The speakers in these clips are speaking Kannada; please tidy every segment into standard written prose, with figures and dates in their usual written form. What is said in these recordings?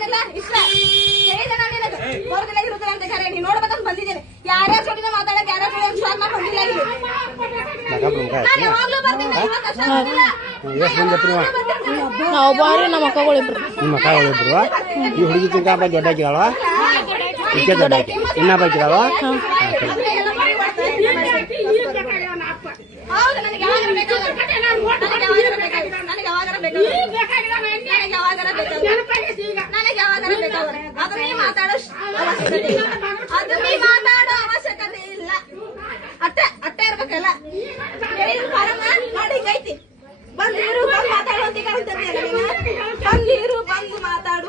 ಹೇಳಿದನಲ್ಲ ಇಷ್ಟ ಹೇಳಿದೆ ನಾನು ನಿನಗೆ ಬರೋದಿಲ್ಲ ಇರುದಿಲ್ಲ ಅಂತ ಕರೆ ನೀ ನೋಡ್ಬೇಕಂತ ಬಂದಿದ್ದೇನೆ ಯಾರ್ಯಾರ ಜೋಡಿನ ಮಾತಾಡಕ್ ಯಾರ್ಯಾರ ಜೋಡಿ ವಿಶ್ವಾಸ ಮಾಡಿ ಬಂದಿಲ್ಲ ಇಲ್ಲಿ ನಾನು ಯಾವಾಗ್ಲೂ ಬರ್ತೀನಿ ಇವತ್ತಷ್ಟೇ ನಾವು ಬಾರಿ ನಮ್ಮ ಮಕ್ಕಳಿಬ್ರು ಈ ಹುಡುಗಿ ತಿಂಕ ಹಬ್ಬ ದೊಡ್ಡ ಹಾಕಿದಾಳವ ಇದಕ್ಕೆ ದೊಡ್ಡ ಹಾಕಿ ಇನ್ನ ಹಬ್ಬ ಹಾಕಿದಾಳವ ಹೌದು ನನಗೆ ಯಾವಾಗಾರ ಬೇಕಾಗ ಅದು ನೀ ಮಾತಾಡೋ ಅವಶ್ಯಕತೆ ಇಲ್ಲ ಅಟ್ಟೆ ಇರ್ಬೇಕಲ್ಲ ನೋಡಿ ಗೈತಿ ಬಂದಿರು ಬಂದು ಮಾತಾಡುವಂತ ಬಂದಿರು ಬಂದು ಮಾತಾಡು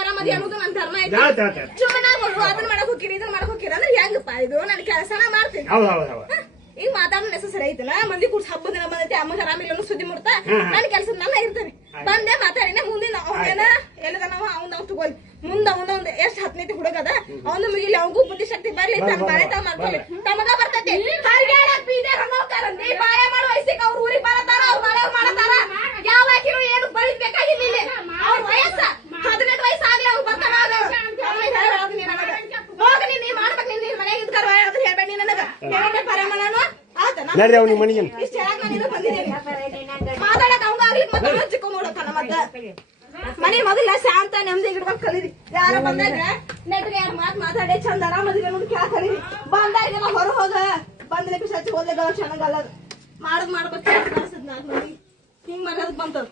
ಆರಾಮದಿ ಅನ್ನೋದು ನನ್ನ ಧರ್ಮ ಐತಿ ಸುಮ್ಮನೆ ಅದನ್ನ ಮಾಡಕ್ ಹೋಗಿರಿ ಇದನ್ನ ಮಾಡಕ್ ಹೋಗಿರಿ ಅಂದ್ರೆ ಹೆಂಗಪ್ಪ ಇದು ನನ್ ಕೆಲಸನ ಮಾಡ್ತೀನಿ ಈಗ ಮಾತಾಡೋ ನೆಸಸರಿ ಐತನ ಮಂದಿ ಕೂರ್ಸ್ ಹಬ್ಬದ ದಿನ ಬಂದೈತಿ ಅಮ್ಮಗ ಆರಾಮಿಲ್ಲ ಸುದ್ದಿ ಮುಡ್ತಾ ನನ್ ಕೆಲ್ಸದ ನಾನು ಇರ್ತೇನೆ ಬಂದೆ ಮಾತಾಡಿನ ಮುಂದಿನ ಅವನೇನ ಎಲ್ಲದ ನಾವು ಅವ್ನ ತಗೋಲಿ ಮುಂದ ಅವನೊಂದ್ ಎಷ್ಟ್ ಹತ್ತನೇತಿ ಹುಡುಗದ ಅವನು ಮುಗಿಲಿ ಅವಂಗೂ ಬುದ್ಧಿ ಶಕ್ತಿ ಬರ್ಲಿ ಬಾಳೆ ತಾವ್ ಮಾಡ್ಕೊಳ್ಳಿ ತಮಗ ಬರ್ತೈತಿ ಬಾಯ ಮಾಡೋ ವಯಸ್ಸಿಗೆ ಅವ್ರ ಊರಿಗೆ ಬರತಾರ ಅವ್ರ ಮಳೆಯವ್ರು ಮಾಡತಾರ ಯಾವ ಹಾಕಿರೋ ಏನು ಬಳಿಬೇಕಾಗಿಲ್ಲ ಇಲ್ಲಿ ಅವ್ರ ವಯಸ್ಸ 18 ವಯಸ್ಸಾಗ್ಲಿ ಅವ್ರು ಬರ್ತಾರ ಹೋಗಿ ನೀ ಮಾಡ್ಬೇಕು ನೀನ್ ಮನೆಗೆ ಇದ್ಕರ ಅಂತ ಹೇಳ್ಬೇಡಿ ನನಗ ಪರಮನನು ನಡ್ರಿ ಅವ್ನಿಗೆ ಮನೆಗೆ ಇಷ್ಟ ಹೇಳಕ್ ನಾನು ಬಂದಿದ್ದೇನೆ ಮಾತಾಡಕ್ ಅವಂಗ ಆಗ್ಲಿಕ್ಕೆ ಮತ್ತೆ ಚಿಕ್ಕ ನೋಡತ್ತಾನ ಮತ್ತೆ ಮನೆ ಮೊದಲ ಶಾಂತ ನೆಮ್ಮದಿ ಇಡ್ಬೇಕು ಕಲೀರಿ ಯಾರ ಬಂದಾಗ ನೆಟ್ಗೆ ಎರಡು ಮಾತು ಮಾತಾಡಿ ಚಂದ ಆರಾಮದಿಗೆ ಅನ್ನೋದು ಕೇಳ ಕಲೀರಿ ಬಂದಾಗ ಹೊರ ಹೋಗ ಬಂದ್ರೆ ಸಚ್ಚಿ ಹೋದಾಗ ಚೆನ್ನಾಗಲ್ಲ ಮಾಡದ್ ಮಾಡ್ಬೇಕು ಅನ್ಸದ್ ನಾಲ್ಕು ಮಂದಿ ಹಿಂಗ್ ಮಾಡೋದ್ ಬಂತವ್